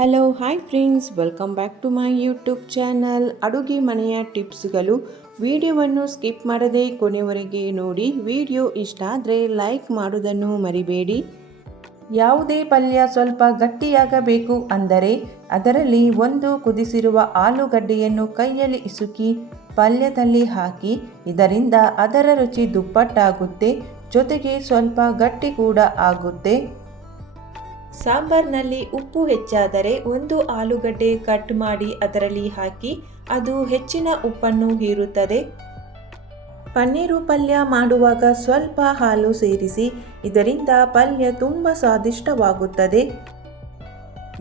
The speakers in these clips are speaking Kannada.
Hello hi friends, welcome back to my YouTube channel. ಅಡುಗೆ ಮನೆಯ ಟಿಪ್ಸ್ಗಳು. ವಿಡಿಯೋವನ್ನು ಸ್ಕಿಪ್ ಮಾಡದೆ ಕೊನೆವರೆಗೆ ನೋಡಿ. ವಿಡಿಯೋ ಇಷ್ಟ ಆದರೆ ಲೈಕ್ ಮಾಡೋದನ್ನು ಮರಿಬೇಡಿ. ಯಾವುದೇ ಪಲ್ಯ ಸ್ವಲ್ಪ ಗಟ್ಟಿಯಾಗಬೇಕು ಅಂದರೆ ಅದರಲ್ಲಿ ಒಂದು ಕುದಿಸಿರುವ ಆಲೂಗಡ್ಡೆಯನ್ನು ಕೈಯಲ್ಲಿ ಇಸುಕಿ ಪಲ್ಯದಲ್ಲಿ ಹಾಕಿ. ಇದರಿಂದ ಅದರ ರುಚಿ ದುಪ್ಪಟ್ಟಾಗುತ್ತೆ, ಜೊತೆಗೆ ಸ್ವಲ್ಪ ಗಟ್ಟಿ ಕೂಡ ಆಗುತ್ತೆ. ಸಾಂಬಾರ್ನಲ್ಲಿ ಉಪ್ಪು ಹೆಚ್ಚಾದರೆ ಒಂದು ಆಲೂಗಡ್ಡೆ ಕಟ್ ಮಾಡಿ ಅದರಲ್ಲಿ ಹಾಕಿ, ಅದು ಹೆಚ್ಚಿನ ಉಪ್ಪನ್ನು ಹೀರುತ್ತದೆ. ಪನ್ನೀರು ಪಲ್ಯ ಮಾಡುವಾಗ ಸ್ವಲ್ಪ ಹಾಲು ಸೇರಿಸಿ, ಇದರಿಂದ ಪಲ್ಯ ತುಂಬ ಸ್ವಾದಿಷ್ಟವಾಗುತ್ತದೆ.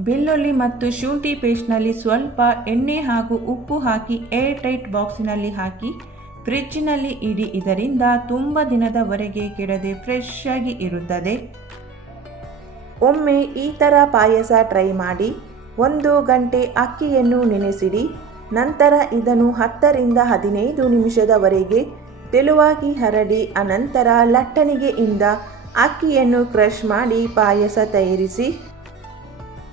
ಬೆಳ್ಳುಳ್ಳಿ ಮತ್ತು ಶುಂಠಿ ಪೇಸ್ಟ್ನಲ್ಲಿ ಸ್ವಲ್ಪ ಎಣ್ಣೆ ಹಾಗೂ ಉಪ್ಪು ಹಾಕಿ ಏರ್ ಟೈಟ್ ಬಾಕ್ಸಿನಲ್ಲಿ ಹಾಕಿ ಫ್ರಿಡ್ಜ್ನಲ್ಲಿ ಇಡಿ. ಇದರಿಂದ ತುಂಬ ದಿನದವರೆಗೆ ಕೆಡದೆ ಫ್ರೆಶ್ ಆಗಿ ಇರುತ್ತದೆ. ಒಮ್ಮೆ ಈ ಥರ ಪಾಯಸ ಟ್ರೈ ಮಾಡಿ. 1 ಗಂಟೆ ಅಕ್ಕಿಯನ್ನು ನೆನೆಸಿಡಿ. ನಂತರ ಇದನ್ನು 10 ರಿಂದ 15 ನಿಮಿಷದವರೆಗೆ ತೆಳುವಾಗಿ ಹರಡಿ, ಅನಂತರ ಲಟ್ಟಣಿಗೆಯಿಂದ ಅಕ್ಕಿಯನ್ನು ಕ್ರಷ್ ಮಾಡಿ ಪಾಯಸ ತಯಾರಿಸಿ.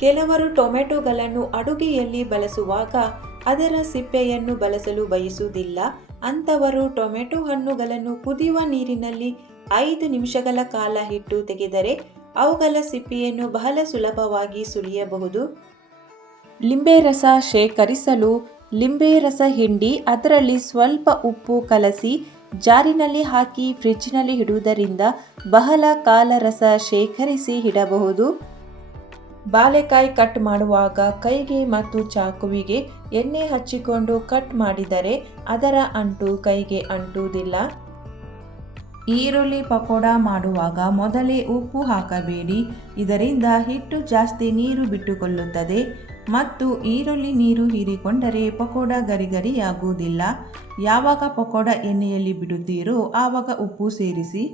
ಕೆಲವರು ಟೊಮೆಟೊಗಳನ್ನು ಅಡುಗೆಯಲ್ಲಿ ಬಳಸುವಾಗ ಅದರ ಸಿಪ್ಪೆಯನ್ನು ಬಳಸಲು ಬಯಸುವುದಿಲ್ಲ. ಅಂಥವರು ಟೊಮೆಟೊ ಹಣ್ಣುಗಳನ್ನು ಕುದಿಯುವ ನೀರಿನಲ್ಲಿ 5 ನಿಮಿಷಗಳ ಕಾಲ ಇಟ್ಟು ತೆಗೆದರೆ ಅವುಗಳ ಸಿಪ್ಪೆಯನ್ನು ಬಹಳ ಸುಲಭವಾಗಿ ಸುಲಿಯಬಹುದು. ಲಿಂಬೆ ರಸ ಶೇಖರಿಸಲು ಲಿಂಬೆ ರಸ ಹಿಂಡಿ ಅದರಲ್ಲಿ ಸ್ವಲ್ಪ ಉಪ್ಪು ಕಲಸಿ ಜಾರಿನಲ್ಲಿ ಹಾಕಿ ಫ್ರಿಡ್ಜ್ನಲ್ಲಿ ಇಡುವುದರಿಂದ ಬಹಳ ಕಾಲ ರಸ ಶೇಖರಿಸಿ ಇಡಬಹುದು. ಬಾಳೆಕಾಯಿ ಕಟ್ ಮಾಡುವಾಗ ಕೈಗೆ ಮತ್ತು ಚಾಕುವಿಗೆ ಎಣ್ಣೆ ಹಚ್ಚಿಕೊಂಡು ಕಟ್ ಮಾಡಿದರೆ ಅದರ ಅಂಟು ಕೈಗೆ ಅಂಟುವುದಿಲ್ಲ. ಈರುಳ್ಳಿ ಪಕೋಡ ಮಾಡುವಾಗ ಮೊದಲೇ ಉಪ್ಪು ಹಾಕಬೇಡಿ. ಇದರಿಂದ ಹಿಟ್ಟು ಜಾಸ್ತಿ ನೀರು ಬಿಟ್ಟುಕೊಳ್ಳುತ್ತದೆ ಮತ್ತು ಈರುಳ್ಳಿ ನೀರು ಹೀರಿಕೊಂಡರೆ ಪಕೋಡ ಗರಿಗರಿಯಾಗುವುದಿಲ್ಲ. ಯಾವಾಗ ಪಕೋಡ ಎಣ್ಣೆಯಲ್ಲಿ ಬಿಡುತ್ತೀರೋ ಆವಾಗ ಉಪ್ಪು ಸೇರಿಸಿ.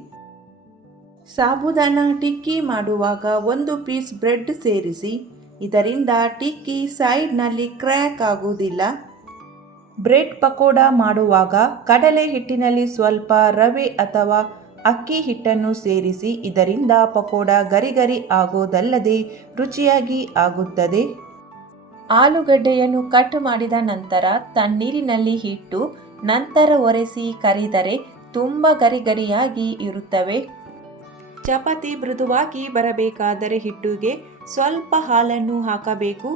ಸಾಬುದಾನ ಟಿಕ್ಕಿ ಮಾಡುವಾಗ 1 ಪೀಸ್ ಬ್ರೆಡ್ ಸೇರಿಸಿ. ಇದರಿಂದ ಟಿಕ್ಕಿ ಸೈಡ್ನಲ್ಲಿ ಕ್ರ್ಯಾಕ್ ಆಗುವುದಿಲ್ಲ. ಬ್ರೆಡ್ ಪಕೋಡ ಮಾಡುವಾಗ ಕಡಲೆ ಹಿಟ್ಟಿನಲ್ಲಿ ಸ್ವಲ್ಪ ರವೆ ಅಥವಾ ಅಕ್ಕಿ ಹಿಟ್ಟನ್ನು ಸೇರಿಸಿ. ಇದರಿಂದ ಪಕೋಡ ಗರಿಗರಿ ಆಗೋದಲ್ಲದೆ ರುಚಿಯಾಗಿ ಆಗುತ್ತದೆ. ಆಲೂಗಡ್ಡೆಯನ್ನು ಕಟ್ ಮಾಡಿದ ನಂತರ ತಣ್ಣೀರಿನಲ್ಲಿ ಇಟ್ಟು ನಂತರ ಒರೆಸಿ ಕರಿದರೆ ತುಂಬ ಗರಿಗರಿಯಾಗಿ ಇರುತ್ತವೆ. ಚಪಾತಿ ಮೃದುವಾಗಿ ಬರಬೇಕಾದರೆ ಹಿಟ್ಟಿಗೆ ಸ್ವಲ್ಪ ಹಾಲನ್ನು ಹಾಕಬೇಕು.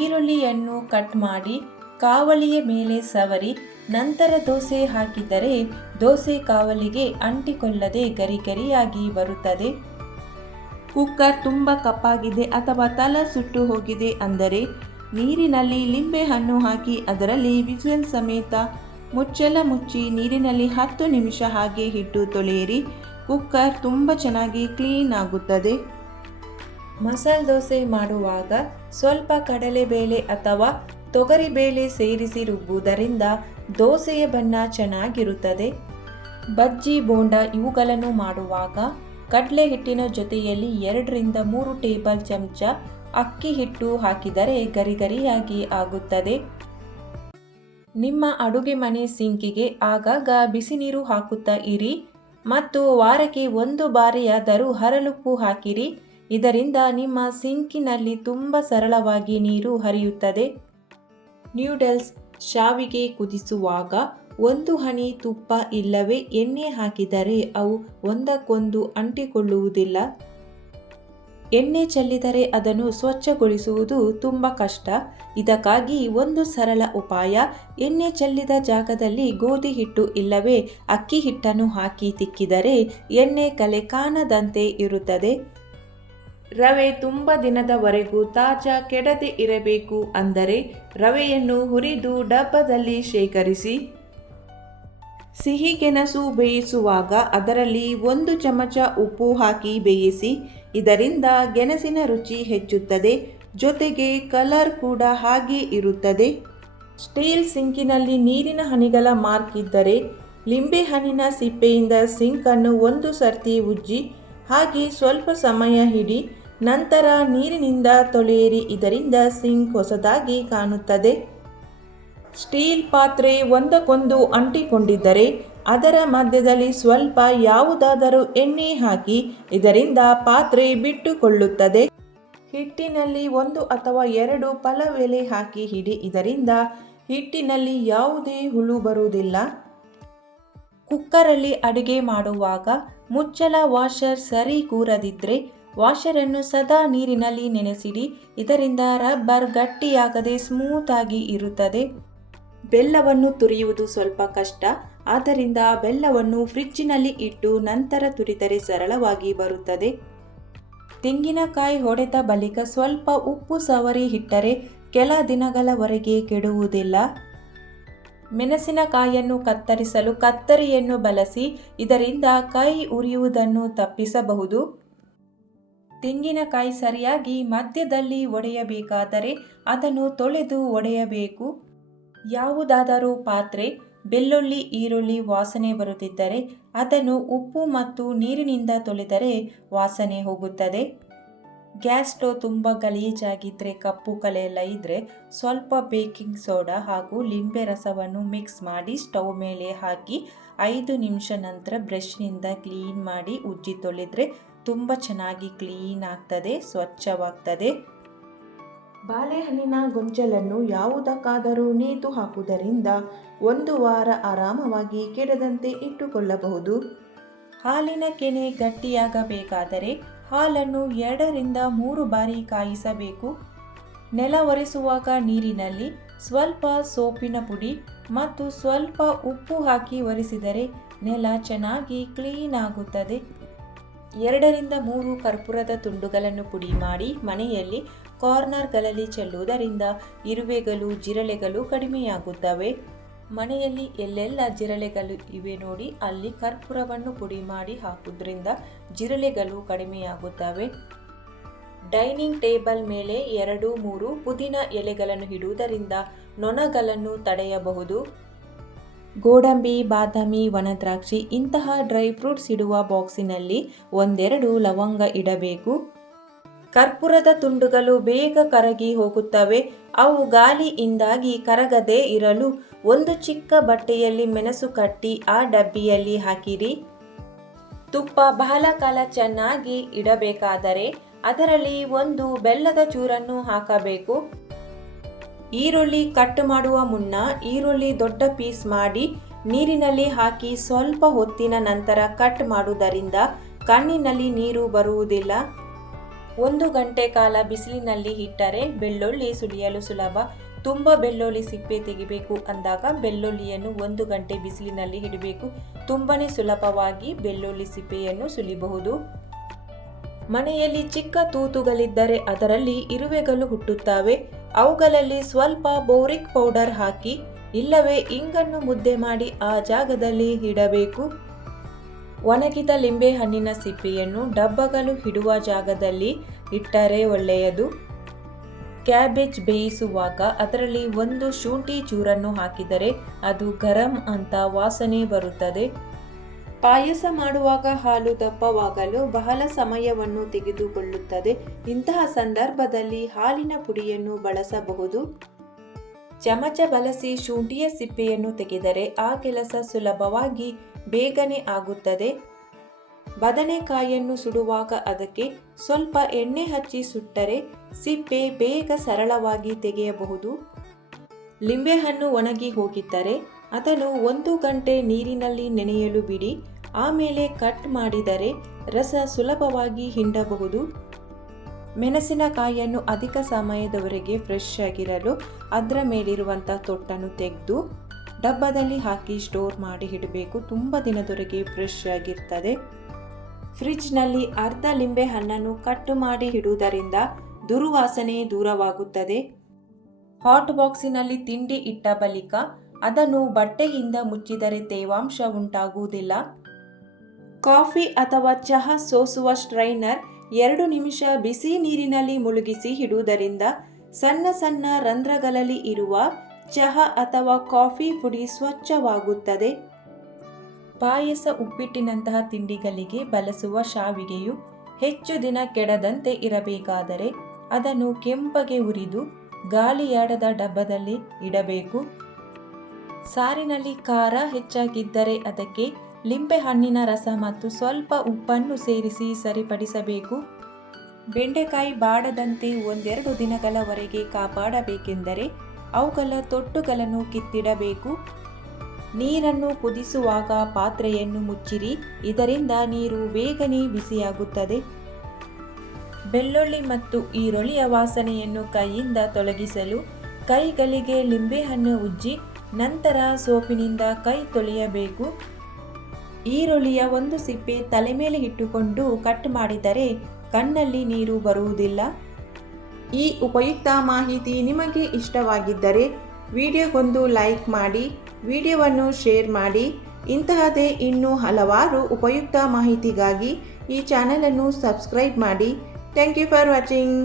ಈರುಳ್ಳಿಯನ್ನು ಕಟ್ ಮಾಡಿ ಕಾವಲಿಯ ಮೇಲೆ ಸವರಿ ನಂತರ ದೋಸೆ ಹಾಕಿದರೆ ದೋಸೆ ಕಾವಲಿಗೆ ಅಂಟಿಕೊಳ್ಳದೆ ಗರಿಗರಿಯಾಗಿ ಬರುತ್ತದೆ. ಕುಕ್ಕರ್ ತುಂಬ ಕಪ್ಪಾಗಿದೆ ಅಥವಾ ತಳ ಸುಟ್ಟು ಹೋಗಿದೆ ಅಂದರೆ ನೀರಿನಲ್ಲಿ ಲಿಂಬೆ ಹಣ್ಣು ಹಾಕಿ ಅದರಲ್ಲಿ ವಿಸಿಲ್ ಸಮೇತ ಮುಚ್ಚಳ ಮುಚ್ಚಿ ನೀರಿನಲ್ಲಿ 10 ನಿಮಿಷ ಹಾಗೆ ಇಟ್ಟು ತೊಳೆಯಿರಿ. ಕುಕ್ಕರ್ ತುಂಬ ಚೆನ್ನಾಗಿ ಕ್ಲೀನ್ ಆಗುತ್ತದೆ. ಮಸಾಲೆ ದೋಸೆ ಮಾಡುವಾಗ ಸ್ವಲ್ಪ ಕಡಲೆಬೇಳೆ ಅಥವಾ ತೊಗರಿಬೇಳೆ ಸೇರಿಸಿ ರುಬ್ಬುವುದರಿಂದ ದೋಸೆಯ ಬಣ್ಣ ಚೆನ್ನಾಗಿರುತ್ತದೆ. ಬಜ್ಜಿ ಬೋಂಡ ಇವುಗಳನ್ನು ಮಾಡುವಾಗ ಕಡಲೆ ಹಿಟ್ಟಿನ ಜೊತೆಯಲ್ಲಿ 2 ರಿಂದ 3 ಟೇಬಲ್ ಚಮಚ ಅಕ್ಕಿ ಹಿಟ್ಟು ಹಾಕಿದರೆ ಗರಿಗರಿಯಾಗಿ ಆಗುತ್ತದೆ. ನಿಮ್ಮ ಅಡುಗೆ ಮನೆ ಸಿಂಕಿಗೆ ಆಗಾಗ ಬಿಸಿ ನೀರು ಹಾಕುತ್ತಾ ಇರಿ ಮತ್ತು ವಾರಕ್ಕೆ 1 ಬಾರಿಯಾದರೂ ಹರಳುಪ್ಪು ಹಾಕಿರಿ. ಇದರಿಂದ ನಿಮ್ಮ ಸಿಂಕಿನಲ್ಲಿ ತುಂಬ ಸರಳವಾಗಿ ನೀರು ಹರಿಯುತ್ತದೆ. ನ್ಯೂಡಲ್ಸ್ ಶಾವಿಗೆ ಕುದಿಸುವಾಗ 1 ಹನಿ ತುಪ್ಪ ಇಲ್ಲವೇ ಎಣ್ಣೆ ಹಾಕಿದರೆ ಅವು ಒಂದಕ್ಕೊಂದು ಅಂಟಿಕೊಳ್ಳುವುದಿಲ್ಲ. ಎಣ್ಣೆ ಚೆಲ್ಲಿದರೆ ಅದನ್ನು ಸ್ವಚ್ಛಗೊಳಿಸುವುದು ತುಂಬ ಕಷ್ಟ. ಇದಕ್ಕಾಗಿ ಒಂದು ಸರಳ ಉಪಾಯ: ಎಣ್ಣೆ ಚೆಲ್ಲಿದ ಜಾಗದಲ್ಲಿ ಗೋಧಿ ಹಿಟ್ಟು ಇಲ್ಲವೇ ಅಕ್ಕಿ ಹಿಟ್ಟನ್ನು ಹಾಕಿ ತಿಕ್ಕಿದರೆ ಎಣ್ಣೆ ಕಲೆ ಕಾಣದಂತೆ ಇರುತ್ತದೆ. ರವೆ ತುಂಬ ದಿನದವರೆಗೂ ತಾಜಾ ಕೆಡದೆ ಇರಬೇಕು ಅಂದರೆ ರವೆಯನ್ನು ಹುರಿದು ಡಬ್ಬದಲ್ಲಿ ಶೇಖರಿಸಿ. ಸಿಹಿ ಗೆಣಸು ಬೇಯಿಸುವಾಗ ಅದರಲ್ಲಿ 1 ಚಮಚ ಉಪ್ಪು ಹಾಕಿ ಬೇಯಿಸಿ. ಇದರಿಂದ ಗೆಣಸಿನ ರುಚಿ ಹೆಚ್ಚುತ್ತದೆ, ಜೊತೆಗೆ ಕಲರ್ ಕೂಡ ಹಾಗೆ ಇರುತ್ತದೆ. ಸ್ಟೀಲ್ ಸಿಂಕಿನಲ್ಲಿ ನೀರಿನ ಹನಿಗಳ ಮಾರ್ಕ್ ಇದ್ದರೆ ಲಿಂಬೆ ಹಣ್ಣಿನ ಸಿಪ್ಪೆಯಿಂದ ಸಿಂಕನ್ನು 1 ಸರ್ತಿ ಉಜ್ಜಿ ಹಾಗೆ ಸ್ವಲ್ಪ ಸಮಯ ಇಡಿ. ನಂತರ ನೀರಿನಿಂದ ತೊಳೆಯಿರಿ. ಇದರಿಂದ ಸಿಂಕ್ ಹೊಸದಾಗಿ ಕಾಣುತ್ತದೆ. ಸ್ಟೀಲ್ ಪಾತ್ರೆ ಒಂದಕ್ಕೊಂದು ಅಂಟಿಕೊಂಡಿದ್ದರೆ ಅದರ ಮಧ್ಯದಲ್ಲಿ ಸ್ವಲ್ಪ ಯಾವುದಾದರೂ ಎಣ್ಣೆ ಹಾಕಿ. ಇದರಿಂದ ಪಾತ್ರೆ ಬಿಟ್ಟುಕೊಳ್ಳುತ್ತದೆ. ಹಿಟ್ಟಿನಲ್ಲಿ 1 ಅಥವಾ 2 ಪಲಾವ್ ಎಲೆ ಹಾಕಿ ಇಡಿ. ಇದರಿಂದ ಹಿಟ್ಟಿನಲ್ಲಿ ಯಾವುದೇ ಹುಳು ಬರುವುದಿಲ್ಲ. ಕುಕ್ಕರಲ್ಲಿ ಅಡುಗೆ ಮಾಡುವಾಗ ಮುಚ್ಚಳ ವಾಷರ್ ಸರಿ ಕೂರದಿದ್ದರೆ ವಾಷರನ್ನು ಸದಾ ನೀರಿನಲ್ಲಿ ನೆನೆಸಿಡಿ. ಇದರಿಂದ ರಬ್ಬರ್ ಗಟ್ಟಿಯಾಗದೆ ಸ್ಮೂತ್ ಆಗಿ ಇರುತ್ತದೆ. ಬೆಲ್ಲವನ್ನು ತುರಿಯುವುದು ಸ್ವಲ್ಪ ಕಷ್ಟ, ಆದ್ದರಿಂದ ಬೆಲ್ಲವನ್ನು ಫ್ರಿಜ್ಜಿನಲ್ಲಿ ಇಟ್ಟು ನಂತರ ತುರಿದರೆ ಸರಳವಾಗಿ ಬರುತ್ತದೆ. ತೆಂಗಿನಕಾಯಿ ಹೊಡೆದ ಬಳಿಕ ಸ್ವಲ್ಪ ಉಪ್ಪು ಸವರಿ ಇಟ್ಟರೆ ಕೆಲ ದಿನಗಳವರೆಗೆ ಕೆಡುವುದಿಲ್ಲ. ಮೆಣಸಿನಕಾಯಿಯನ್ನು ಕತ್ತರಿಸಲು ಕತ್ತರಿಯನ್ನು ಬಳಸಿ. ಇದರಿಂದ ಕೈ ಉರಿಯುವುದನ್ನು ತಪ್ಪಿಸಬಹುದು. ತೆಂಗಿನಕಾಯಿ ಸರಿಯಾಗಿ ಮಧ್ಯದಲ್ಲಿ ಒಡೆಯಬೇಕಾದರೆ ಅದನ್ನು ತೊಳೆದು ಒಡೆಯಬೇಕು. ಯಾವುದಾದರೂ ಪಾತ್ರೆ ಬೆಳ್ಳುಳ್ಳಿ ಈರುಳ್ಳಿ ವಾಸನೆ ಬರುತ್ತಿದ್ದರೆ ಅದನ್ನು ಉಪ್ಪು ಮತ್ತು ನೀರಿನಿಂದ ತೊಳೆದರೆ ವಾಸನೆ ಹೋಗುತ್ತದೆ. ಗ್ಯಾಸ್ ಸ್ಟವ್ ತುಂಬ ಗಲೀಜಾಗಿದ್ದರೆ, ಕಪ್ಪು ಕಲೆ ಎಲ್ಲ ಇದ್ದರೆ ಸ್ವಲ್ಪ ಬೇಕಿಂಗ್ ಸೋಡಾ ಹಾಗೂ ಲಿಂಬೆ ರಸವನ್ನು ಮಿಕ್ಸ್ ಮಾಡಿ ಸ್ಟವ್ ಮೇಲೆ ಹಾಕಿ 5 ನಿಮಿಷ ನಂತರ ಬ್ರಷ್ನಿಂದ ಕ್ಲೀನ್ ಮಾಡಿ ಉಜ್ಜಿ ತೊಳೆದರೆ ತುಂಬ ಚೆನ್ನಾಗಿ ಕ್ಲೀನ್ ಆಗ್ತದೆ, ಸ್ವಚ್ಛವಾಗ್ತದೆ. ಬಾಳೆಹಣ್ಣಿನ ಗೊಂಚಲನ್ನು ಯಾವುದಕ್ಕಾದರೂ ನೇತು ಹಾಕುವುದರಿಂದ 1 ವಾರ ಆರಾಮವಾಗಿ ಕೆಡದಂತೆ ಇಟ್ಟುಕೊಳ್ಳಬಹುದು. ಹಾಲಿನ ಕೆನೆ ಗಟ್ಟಿಯಾಗಬೇಕಾದರೆ ಹಾಲನ್ನು 2 ರಿಂದ 3 ಬಾರಿ ಕಾಯಿಸಬೇಕು. ನೆಲ ಒರೆಸುವಾಗ ನೀರಿನಲ್ಲಿ ಸ್ವಲ್ಪ ಸೋಪಿನ ಪುಡಿ ಮತ್ತು ಸ್ವಲ್ಪ ಉಪ್ಪು ಹಾಕಿ ಒರೆಸಿದರೆ ನೆಲ ಚೆನ್ನಾಗಿ ಕ್ಲೀನ್ ಆಗುತ್ತದೆ. 2 ರಿಂದ 3 ಕರ್ಪೂರದ ತುಂಡುಗಳನ್ನು ಪುಡಿ ಮಾಡಿ ಮನೆಯಲ್ಲಿ ಕಾರ್ನರ್ಗಳಲ್ಲಿ ಚೆಲ್ಲುವುದರಿಂದ ಇರುವೆಗಳು ಜಿರಳೆಗಳು ಕಡಿಮೆಯಾಗುತ್ತವೆ. ಮನೆಯಲ್ಲಿ ಎಲ್ಲೆಲ್ಲ ಜಿರಳೆಗಳು ಇವೆ ನೋಡಿ, ಅಲ್ಲಿ ಕರ್ಪೂರವನ್ನು ಪುಡಿ ಮಾಡಿ ಹಾಕುವುದರಿಂದ ಜಿರಳೆಗಳು ಕಡಿಮೆಯಾಗುತ್ತವೆ. ಡೈನಿಂಗ್ ಟೇಬಲ್ ಮೇಲೆ 2-3 ಪುದೀನ ಎಲೆಗಳನ್ನು ಇಡುವುದರಿಂದ ನೊಣಗಳನ್ನು ತಡೆಯಬಹುದು. ಗೋಡಂಬಿ, ಬಾದಾಮಿ, ಒಣದ್ರಾಕ್ಷಿ ಇಂತಹ ಡ್ರೈ ಫ್ರೂಟ್ಸ್ ಇಡುವ ಬಾಕ್ಸಿನಲ್ಲಿ 1-2 ಲವಂಗ ಇಡಬೇಕು. ಕರ್ಪೂರದ ತುಂಡುಗಳು ಬೇಗ ಕರಗಿ ಹೋಗುತ್ತವೆ. ಅವು ಗಾಳಿಯಿಂದಾಗಿ ಕರಗದೇ ಇರಲು ಒಂದು ಚಿಕ್ಕ ಬಟ್ಟೆಯಲ್ಲಿ ಮೆಣಸು ಕಟ್ಟಿ ಆ ಡಬ್ಬಿಯಲ್ಲಿ ಹಾಕಿರಿ. ತುಪ್ಪ ಬಹಳ ಕಾಲ ಚೆನ್ನಾಗಿ ಇಡಬೇಕಾದರೆ ಅದರಲ್ಲಿ 1 ಬೆಲ್ಲದ ಚೂರನ್ನು ಹಾಕಬೇಕು. ಈರುಳ್ಳಿ ಕಟ್ ಮಾಡುವ ಮುನ್ನ ಈರುಳ್ಳಿ ದೊಡ್ಡ ಪೀಸ್ ಮಾಡಿ ನೀರಿನಲ್ಲಿ ಹಾಕಿ ಸ್ವಲ್ಪ ಹೊತ್ತಿನ ನಂತರ ಕಟ್ ಮಾಡುವುದರಿಂದ ಕಣ್ಣಿನಲ್ಲಿ ನೀರು ಬರುವುದಿಲ್ಲ. 1 ಗಂಟೆ ಕಾಲ ಬಿಸಿಲಿನಲ್ಲಿ ಇಟ್ಟರೆ ಬೆಳ್ಳುಳ್ಳಿ ಸುಲಿಯಲು ಸುಲಭ. ತುಂಬ ಬೆಳ್ಳುಳ್ಳಿ ಸಿಪ್ಪೆ ತೆಗಿಬೇಕು ಅಂದಾಗ ಬೆಳ್ಳುಳ್ಳಿಯನ್ನು 1 ಗಂಟೆ ಬಿಸಿಲಿನಲ್ಲಿ ಇಡಬೇಕು. ತುಂಬನೇ ಸುಲಭವಾಗಿ ಬೆಳ್ಳುಳ್ಳಿ ಸಿಪ್ಪೆಯನ್ನು ಸುಲಿಬಹುದು. ಮನೆಯಲ್ಲಿ ಚಿಕ್ಕ ತೂತುಗಳಿದ್ದರೆ ಅದರಲ್ಲಿ ಇರುವೆಗಳು ಹುಟ್ಟುತ್ತವೆ. ಅವುಗಳಲ್ಲಿ ಸ್ವಲ್ಪ ಬೋರಿಕ್ ಪೌಡರ್ ಹಾಕಿ ಇಲ್ಲವೇ ಇಂಗನ್ನು ಮುದ್ದೆ ಮಾಡಿ ಆ ಜಾಗದಲ್ಲಿ ಇಡಬೇಕು. ಒಣಗಿದ ಲಿಂಬೆ ಹಣ್ಣಿನ ಸಿಪ್ಪೆಯನ್ನು ಡಬ್ಬಗಳು ಇಡುವ ಜಾಗದಲ್ಲಿ ಇಟ್ಟರೆ ಒಳ್ಳೆಯದು. ಕ್ಯಾಬೇಜ್ ಬೇಯಿಸುವಾಗ ಅದರಲ್ಲಿ 1 ಶುಂಠಿ ಚೂರನ್ನು ಹಾಕಿದರೆ ಅದು ಗರಂ ಅಂತ ವಾಸನೆ ಬರುತ್ತದೆ. ಪಾಯಸ ಮಾಡುವಾಗ ಹಾಲು ದಪ್ಪವಾಗಲು ಬಹಳ ಸಮಯವನ್ನು ತೆಗೆದುಕೊಳ್ಳುತ್ತದೆ. ಇಂತಹ ಸಂದರ್ಭದಲ್ಲಿ ಹಾಲಿನ ಪುಡಿಯನ್ನು ಬಳಸಬಹುದು. ಚಮಚ ಬಳಸಿ ಶುಂಠಿಯ ಸಿಪ್ಪೆಯನ್ನು ತೆಗೆದರೆ ಆ ಕೆಲಸ ಸುಲಭವಾಗಿ ಬೇಗನೆ ಆಗುತ್ತದೆ. ಬದನೆಕಾಯಿಯನ್ನು ಸುಡುವಾಗ ಅದಕ್ಕೆ ಸ್ವಲ್ಪ ಎಣ್ಣೆ ಹಚ್ಚಿ ಸುಟ್ಟರೆ ಸಿಪ್ಪೆ ಬೇಗ ಸರಳವಾಗಿ ತೆಗೆಯಬಹುದು. ಲಿಂಬೆಹಣ್ಣು ಒಣಗಿ ಹೋಗಿದ್ದರೆ ಅದನ್ನು 1 ಗಂಟೆ ನೀರಿನಲ್ಲಿ ನೆನೆಯಲು ಬಿಡಿ. ಆಮೇಲೆ ಕಟ್ ಮಾಡಿದರೆ ರಸ ಸುಲಭವಾಗಿ ಹಿಂಡಬಹುದು. ಮೆಣಸಿನಕಾಯಿಯನ್ನು ಅಧಿಕ ಸಮಯದವರೆಗೆ ಫ್ರೆಶ್ ಆಗಿರಲು ಅದರ ಮೇಲಿರುವಂಥ ತೊಟ್ಟನ್ನು ತೆಗೆದು ಡಬ್ಬದಲ್ಲಿ ಹಾಕಿ ಸ್ಟೋರ್ ಮಾಡಿ ಇಡಬೇಕು. ತುಂಬ ದಿನದವರೆಗೆ ಫ್ರೆಶ್ ಆಗಿರ್ತದೆ. ಫ್ರಿಜ್ನಲ್ಲಿ ಅರ್ಧ ಲಿಂಬೆ ಹಣ್ಣನ್ನು ಕಟ್ ಮಾಡಿ ಇಡುವುದರಿಂದ ದುರ್ವಾಸನೆ ದೂರವಾಗುತ್ತದೆ. ಹಾಟ್ ಬಾಕ್ಸಿನಲ್ಲಿ ತಿಂಡಿ ಇಟ್ಟ ಬಳಿಕ ಅದನ್ನು ಬಟ್ಟೆಯಿಂದ ಮುಚ್ಚಿದರೆ ತೇವಾಂಶ ಉಂಟಾಗುವುದಿಲ್ಲ. ಕಾಫಿ ಅಥವಾ ಚಹಾ ಸೋಸುವ ಸ್ಟ್ರೈನರ್ 2 ನಿಮಿಷ ಬಿಸಿ ನೀರಿನಲ್ಲಿ ಮುಳುಗಿಸಿ ಇಡುವುದರಿಂದ ಸಣ್ಣ ಸಣ್ಣ ರಂಧ್ರಗಳಲ್ಲಿ ಇರುವ ಚಹಾ ಅಥವಾ ಕಾಫಿ ಪುಡಿ ಸ್ವಚ್ಛವಾಗುತ್ತದೆ. ಪಾಯಸ, ಉಪ್ಪಿಟ್ಟಿನಂತಹ ತಿಂಡಿಗಳಿಗೆ ಬಳಸುವ ಶಾವಿಗೆಯು ಹೆಚ್ಚು ದಿನ ಕೆಡದಂತೆ ಇರಬೇಕಾದರೆ ಅದನ್ನು ಕೆಂಪಗೆ ಹುರಿದು ಗಾಳಿಯಾಡದ ಡಬ್ಬದಲ್ಲಿ ಇಡಬೇಕು. ಸಾರಿನಲ್ಲಿ ಖಾರ ಹೆಚ್ಚಾಗಿದ್ದರೆ ಅದಕ್ಕೆ ಲಿಂಬೆ ಹಣ್ಣಿನ ರಸ ಮತ್ತು ಸ್ವಲ್ಪ ಉಪ್ಪನ್ನು ಸೇರಿಸಿ ಸರಿಪಡಿಸಬೇಕು. ಬೆಂಡೆಕಾಯಿ ಬಾಡದಂತೆ ಒಂದೆರಡು ದಿನಗಳವರೆಗೆ ಕಾಪಾಡಬೇಕೆಂದರೆ ಅವುಗಳ ತೊಟ್ಟುಗಳನ್ನು ಕಿತ್ತಿಡಬೇಕು. ನೀರನ್ನು ಕುದಿಸುವಾಗ ಪಾತ್ರೆಯನ್ನು ಮುಚ್ಚಿರಿ, ಇದರಿಂದ ನೀರು ಬೇಗನೆ ಬಿಸಿಯಾಗುತ್ತದೆ. ಬೆಳ್ಳುಳ್ಳಿ ಮತ್ತು ಈರುಳ್ಳಿಯ ವಾಸನೆಯನ್ನು ಕೈಯಿಂದ ತೊಲಗಿಸಲು ಕೈಗಳಿಗೆ ಲಿಂಬೆಹಣ್ಣು ಉಜ್ಜಿ ನಂತರ ಸೋಪಿನಿಂದ ಕೈ ತೊಳೆಯಬೇಕು. ಈರುಳ್ಳಿಯ ಒಂದು ಸಿಪ್ಪೆ ತಲೆ ಮೇಲೆ ಇಟ್ಟುಕೊಂಡು ಕಟ್ ಮಾಡಿದರೆ ಕಣ್ಣಲ್ಲಿ ನೀರು ಬರುವುದಿಲ್ಲ. ಈ ಉಪಯುಕ್ತ ಮಾಹಿತಿ ನಿಮಗೆ ಇಷ್ಟವಾಗಿದ್ದರೆ ವಿಡಿಯೋಗೊಂದು ಲೈಕ್ ಮಾಡಿ, ವಿಡಿಯೋವನ್ನು ಶೇರ್ ಮಾಡಿ. ಇಂತಹದೇ ಇನ್ನೂ ಹಲವಾರು ಉಪಯುಕ್ತ ಮಾಹಿತಿಗಾಗಿ ಈ ಚಾನಲನ್ನು ಸಬ್ಸ್ಕ್ರೈಬ್ ಮಾಡಿ. Thank you for watching.